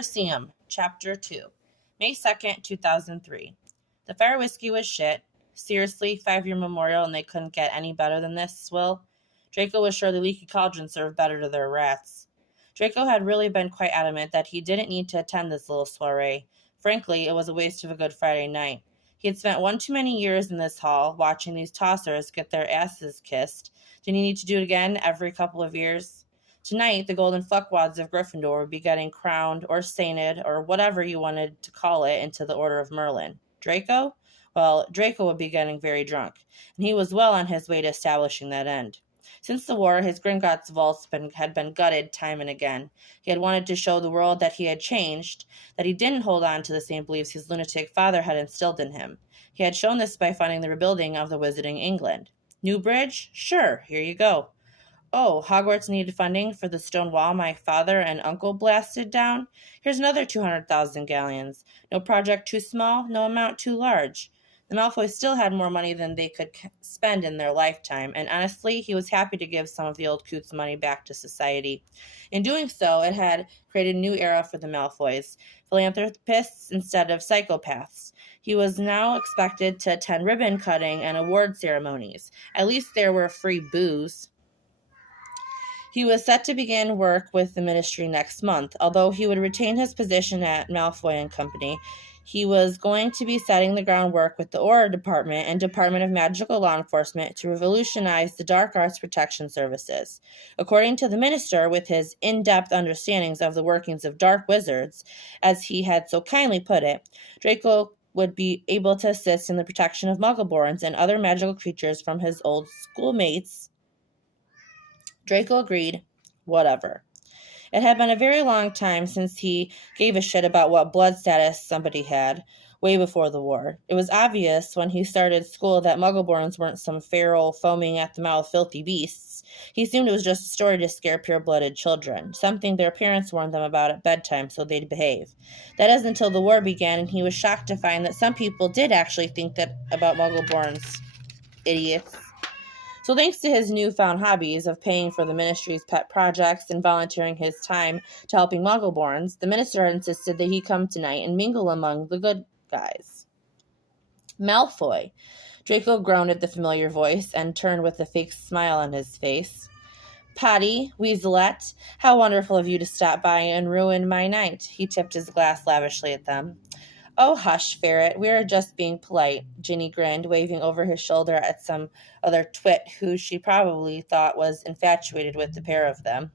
Aparecium Chapter 2, May 2nd, 2003. The fire whiskey was shit. Seriously, 5-year memorial and they couldn't get any better than this, Swill? Draco was sure the leaky cauldron served better to their rats. Draco had really been quite adamant that he didn't need to attend this little soiree. Frankly, it was a waste of a good Friday night. He had spent one too many years in this hall, watching these tossers get their asses kissed. Did he need to do it again every couple of years? Tonight, the golden fuckwads of Gryffindor would be getting crowned or sainted or whatever you wanted to call it into the Order of Merlin. Draco? Well, Draco would be getting very drunk, and he was well on his way to establishing that end. Since the war, his Gringotts vaults had been gutted time and again. He had wanted to show the world that he had changed, that he didn't hold on to the same beliefs his lunatic father had instilled in him. He had shown this by funding the rebuilding of the Wizarding England. New bridge? Sure, here you go. Oh, Hogwarts needed funding for the stone wall my father and uncle blasted down? Here's another 200,000 galleons. No project too small, no amount too large. The Malfoys still had more money than they could spend in their lifetime, and honestly, he was happy to give some of the old coots' money back to society. In doing so, it had created a new era for the Malfoys, philanthropists instead of psychopaths. He was now expected to attend ribbon cutting and award ceremonies. At least there were free booze. He was set to begin work with the ministry next month. Although he would retain his position at Malfoy and Company, he was going to be setting the groundwork with the Auror Department and Department of Magical Law Enforcement to revolutionize the dark arts protection services. According to the minister, with his in-depth understandings of the workings of dark wizards, as he had so kindly put it, Draco would be able to assist in the protection of Muggleborns and other magical creatures from his old schoolmates. Draco agreed. Whatever. It had been a very long time since he gave a shit about what blood status somebody had, way before the war. It was obvious when he started school that Muggleborns weren't some feral, foaming-at-the-mouth filthy beasts. He assumed it was just a story to scare pure-blooded children, something their parents warned them about at bedtime so they'd behave. That is until the war began, and he was shocked to find that some people did actually think that about Muggleborns. Idiots. So thanks to his newfound hobbies of paying for the ministry's pet projects and volunteering his time to helping Muggleborns, the minister had insisted that he come tonight and mingle among the good guys. Malfoy. Draco groaned at the familiar voice and turned with a fake smile on his face. Potty, Weaselette, how wonderful of you to stop by and ruin my night. He tipped his glass lavishly at them. Oh, hush, Ferret, we are just being polite, Ginny grinned, waving over his shoulder at some other twit who she probably thought was infatuated with the pair of them.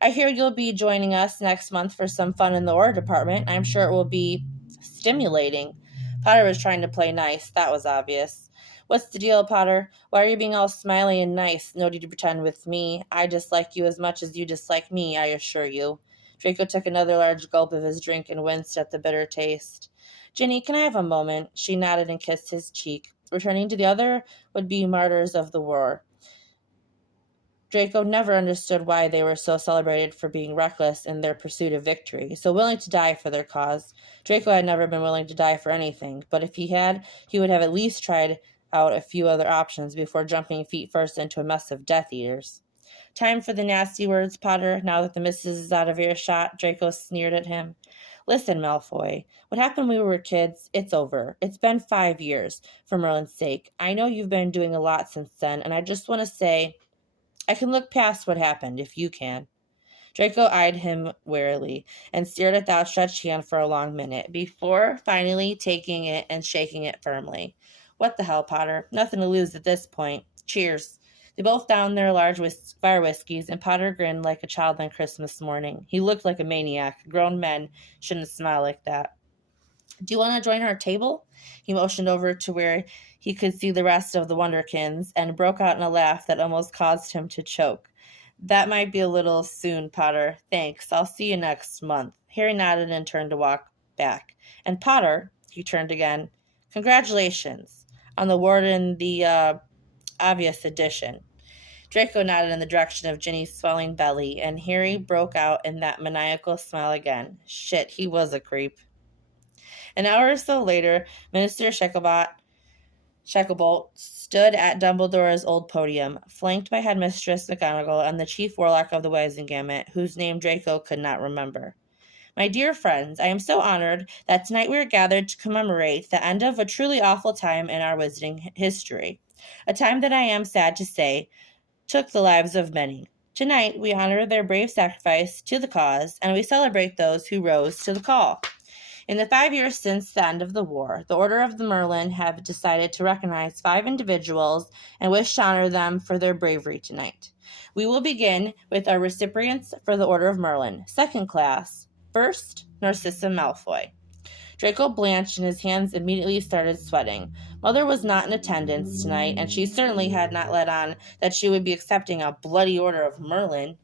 I hear you'll be joining us next month for some fun in the Auror Department. I'm sure it will be stimulating. Potter was trying to play nice. That was obvious. What's the deal, Potter? Why are you being all smiley and nice? No need to pretend with me. I dislike you as much as you dislike me, I assure you. Draco took another large gulp of his drink and winced at the bitter taste. Ginny, can I have a moment? She nodded and kissed his cheek, returning to the other would-be martyrs of the war. Draco never understood why they were so celebrated for being reckless in their pursuit of victory, so willing to die for their cause. Draco had never been willing to die for anything, but if he had, he would have at least tried out a few other options before jumping feet first into a mess of Death Eaters. Time for the nasty words, Potter, now that the missus is out of earshot, Draco sneered at him. Listen, Malfoy, what happened when we were kids, it's over. It's been 5 years, for Merlin's sake. I know you've been doing a lot since then, and I just want to say, I can look past what happened, if you can. Draco eyed him warily, and stared at the outstretched hand for a long minute, before finally taking it and shaking it firmly. What the hell, Potter? Nothing to lose at this point. Cheers. They both downed their large fire whiskeys, and Potter grinned like a child on Christmas morning. He looked like a maniac. Grown men shouldn't smile like that. Do you want to join our table? He motioned over to where he could see the rest of the Wonderkins, and broke out in a laugh that almost caused him to choke. That might be a little soon, Potter. Thanks. I'll see you next month. Harry nodded and turned to walk back. And Potter, he turned again, congratulations on the award in the obvious edition. Draco nodded in the direction of Ginny's swelling belly, and Harry broke out in that maniacal smile again. Shit, he was a creep. An hour or so later, Minister Shacklebolt stood at Dumbledore's old podium, flanked by Headmistress McGonagall and the Chief Warlock of the Wizengamot, whose name Draco could not remember. My dear friends, I am so honored that tonight we are gathered to commemorate the end of a truly awful time in our Wizarding history, a time that I am sad to say took the lives of many. Tonight, we honor their brave sacrifice to the cause, and we celebrate those who rose to the call. In the 5 years since the end of the war, the Order of the Merlin have decided to recognize 5 individuals and wish to honor them for their bravery tonight. We will begin with our recipients for the Order of Merlin. Second class, first, Narcissa Malfoy. Draco blanched and his hands immediately started sweating. Mother was not in attendance tonight, and she certainly had not let on that she would be accepting a bloody Order of Merlin.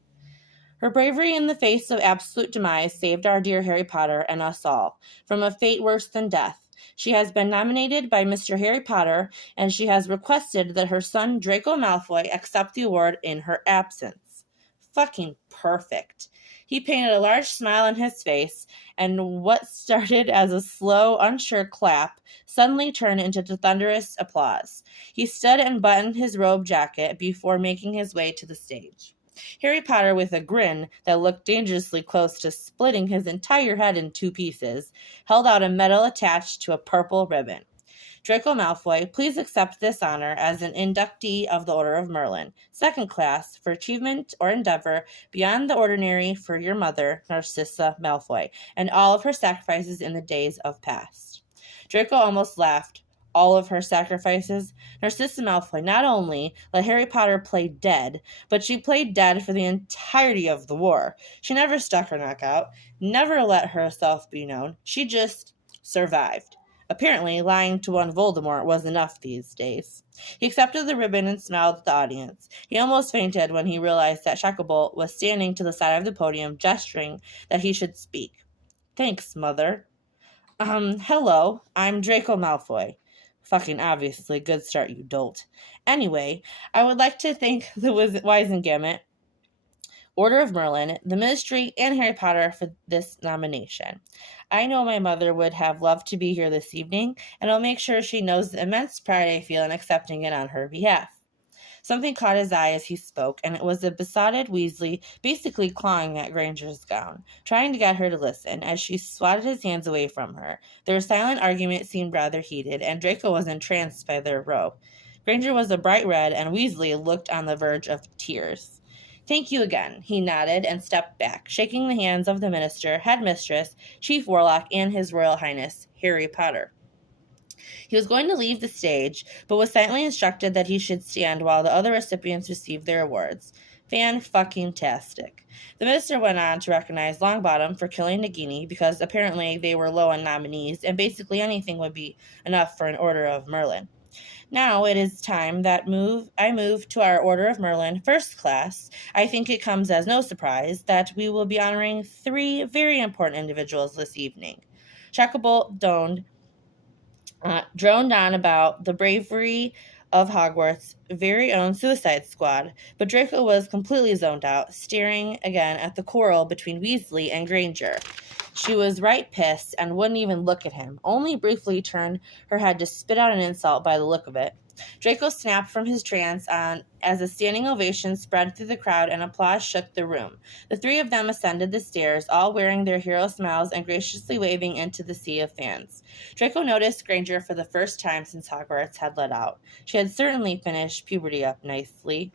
Her bravery in the face of absolute demise saved our dear Harry Potter and us all from a fate worse than death. She has been nominated by Mr. Harry Potter, and she has requested that her son Draco Malfoy accept the award in her absence. Fucking perfect. He painted a large smile on his face, and what started as a slow, unsure clap suddenly turned into thunderous applause. He stood and buttoned his robe jacket before making his way to the stage. Harry Potter, with a grin that looked dangerously close to splitting his entire head in 2 pieces, held out a medal attached to a purple ribbon. Draco Malfoy, please accept this honor as an inductee of the Order of Merlin, second class, for achievement or endeavor beyond the ordinary for your mother, Narcissa Malfoy, and all of her sacrifices in the days of past. Draco almost laughed. All of her sacrifices? Narcissa Malfoy not only let Harry Potter play dead, but she played dead for the entirety of the war. She never stuck her neck out, never let herself be known. She just survived. Apparently, lying to one Voldemort was enough these days. He accepted the ribbon and smiled at the audience. He almost fainted when he realized that Shacklebolt was standing to the side of the podium, gesturing that he should speak. Thanks, Mother. Hello, I'm Draco Malfoy. Fucking obviously, good start, you dolt. Anyway, I would like to thank the Wisengamot, Order of Merlin, the Ministry, and Harry Potter for this nomination. I know my mother would have loved to be here this evening, and I'll make sure she knows the immense pride I feel in accepting it on her behalf. Something caught his eye as he spoke, and it was a besotted Weasley basically clawing at Granger's gown, trying to get her to listen, as she swatted his hands away from her. Their silent argument seemed rather heated, and Draco was entranced by their robe. Granger was a bright red, and Weasley looked on the verge of tears. Thank you again, he nodded and stepped back, shaking the hands of the minister, headmistress, chief warlock, and his royal highness, Harry Potter. He was going to leave the stage, but was silently instructed that he should stand while the other recipients received their awards. Fan-fucking-tastic. The minister went on to recognize Longbottom for killing Nagini because apparently they were low on nominees and basically anything would be enough for an Order of Merlin. Now it is time that I move to our Order of Merlin first class. I think it comes as no surprise that we will be honoring 3 very important individuals this evening. Shacklebolt droned on about the bravery of Hogwarts' very own Suicide Squad, but Draco was completely zoned out, staring again at the quarrel between Weasley and Granger. She was right pissed and wouldn't even look at him, only briefly turned her head to spit out an insult by the look of it. Draco snapped from his trance as a standing ovation spread through the crowd and applause shook the room. The 3 of them ascended the stairs, all wearing their hero smiles and graciously waving into the sea of fans. Draco noticed Granger for the first time since Hogwarts had let out. She had certainly finished puberty up nicely.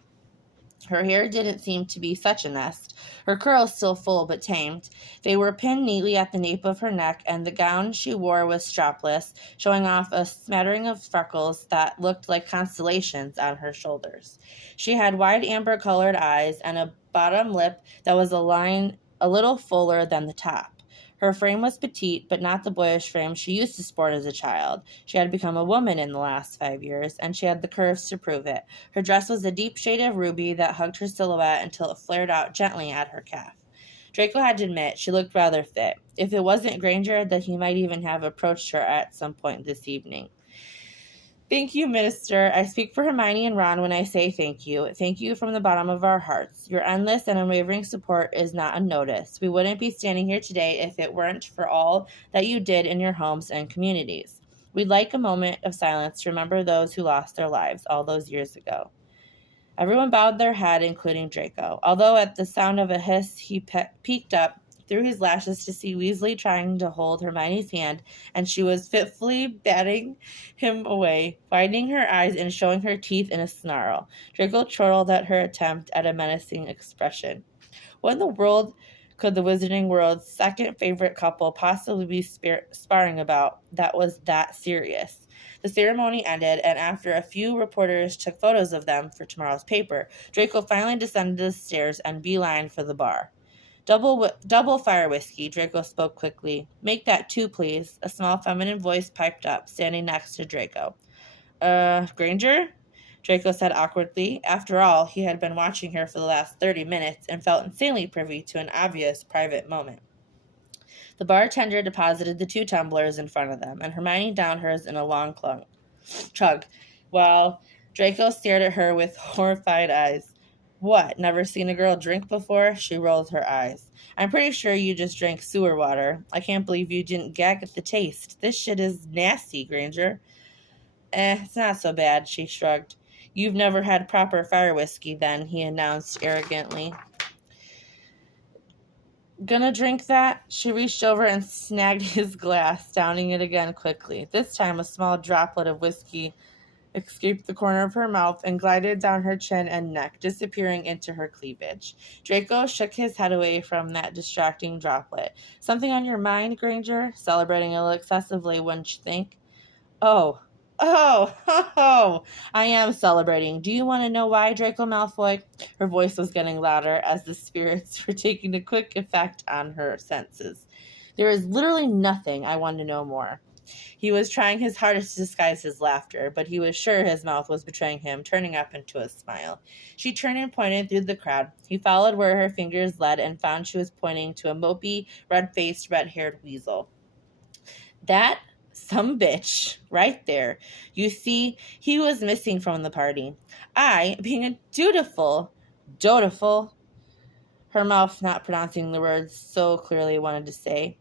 Her hair didn't seem to be such a nest, her curls still full but tamed. They were pinned neatly at the nape of her neck, and the gown she wore was strapless, showing off a smattering of freckles that looked like constellations on her shoulders. She had wide amber-colored eyes and a bottom lip that was a little fuller than the top. Her frame was petite, but not the boyish frame she used to sport as a child. She had become a woman in the last 5 years, and she had the curves to prove it. Her dress was a deep shade of ruby that hugged her silhouette until it flared out gently at her calf. Draco had to admit she looked rather fit. If it wasn't Granger, that he might even have approached her at some point this evening. Thank you, Minister. I speak for Hermione and Ron when I say thank you. Thank you from the bottom of our hearts. Your endless and unwavering support is not unnoticed. We wouldn't be standing here today if it weren't for all that you did in your homes and communities. We'd like a moment of silence to remember those who lost their lives all those years ago. Everyone bowed their head, including Draco. Although at the sound of a hiss, he peeked up through his lashes to see Weasley trying to hold Hermione's hand, and she was fitfully batting him away, widening her eyes and showing her teeth in a snarl. Draco chortled at her attempt at a menacing expression. What in the world could the Wizarding World's second favorite couple possibly be sparring about that was that serious? The ceremony ended, and after a few reporters took photos of them for tomorrow's paper, Draco finally descended the stairs and beelined for the bar. Double fire whiskey, Draco spoke quickly. Make that 2, please. A small feminine voice piped up, standing next to Draco. Granger? Draco said awkwardly. After all, he had been watching her for the last 30 minutes and felt insanely privy to an obvious private moment. The bartender deposited the 2 tumblers in front of them, and Hermione downed hers in a long chug, while Draco stared at her with horrified eyes. What, never seen a girl drink before? She rolled her eyes. I'm pretty sure you just drank sewer water. I can't believe you didn't gag at the taste. This shit is nasty, Granger. It's not so bad, she shrugged. You've never had proper fire whiskey, then, he announced arrogantly. Gonna drink that? She reached over and snagged his glass, downing it again quickly. This time, a small droplet of whiskey escaped the corner of her mouth and glided down her chin and neck, disappearing into her cleavage. Draco shook his head away from that distracting droplet. Something on your mind, Granger? Celebrating a little excessively, wouldn't you think? Oh, I am celebrating. Do you want to know why, Draco Malfoy? Her voice was getting louder as the spirits were taking a quick effect on her senses. There is literally nothing I want to know more. He was trying his hardest to disguise his laughter, but he was sure his mouth was betraying him, turning up into a smile. She turned and pointed through the crowd. He followed where her fingers led and found she was pointing to a mopey, red-faced, red-haired weasel. That some bitch right there. You see, he was missing from the party. I, being a dutiful, her mouth not pronouncing the words so clearly wanted to say.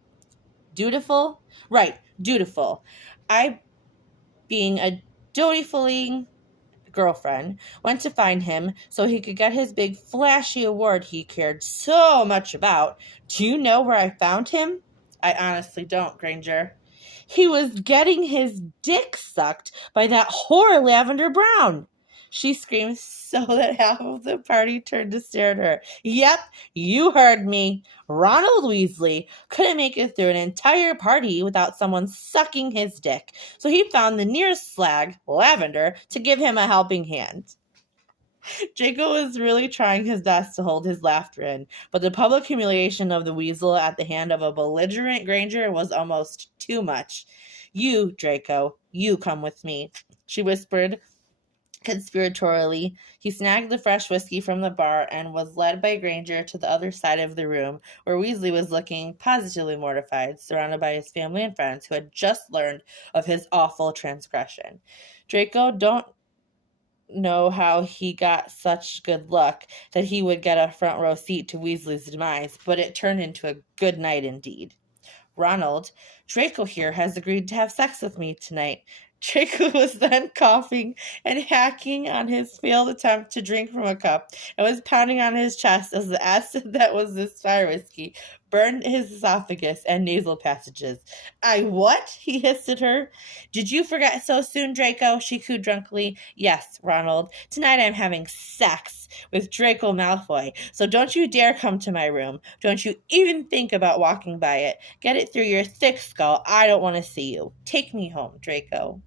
Dutiful? Right, dutiful. I, being a dutiful girlfriend, went to find him so he could get his big flashy award he cared so much about. Do you know where I found him? I honestly don't, Granger. He was getting his dick sucked by that whore Lavender Brown. She screamed so that half of the party turned to stare at her. Yep, you heard me. Ronald Weasley couldn't make it through an entire party without someone sucking his dick, so he found the nearest slag, Lavender, to give him a helping hand. Draco was really trying his best to hold his laughter in, but the public humiliation of the weasel at the hand of a belligerent Granger was almost too much. You, Draco, you come with me, she whispered conspiratorially. He snagged the fresh whiskey from the bar and was led by Granger to the other side of the room, where Weasley was looking positively mortified, surrounded by his family and friends who had just learned of his awful transgression. Draco don't know how he got such good luck that he would get a front row seat to Weasley's demise, but it turned into a good night indeed. Ronald, Draco here has agreed to have sex with me tonight. Draco was then coughing and hacking on his failed attempt to drink from a cup and was pounding on his chest as the acid that was this fire whiskey burned his esophagus and nasal passages. I what? He hissed at her. Did you forget so soon, Draco? She cooed drunkenly. Yes, Ronald. Tonight I'm having sex with Draco Malfoy, so don't you dare come to my room. Don't you even think about walking by it. Get it through your thick skull. I don't want to see you. Take me home, Draco.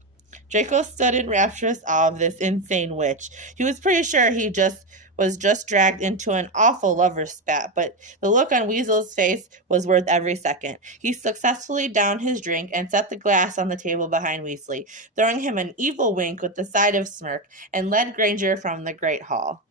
Draco stood in rapturous awe of this insane witch. He was pretty sure he was just dragged into an awful lover's spat, but the look on Weasel's face was worth every second. He successfully downed his drink and set the glass on the table behind Weasley, throwing him an evil wink with the side of smirk, and led Granger from the great hall.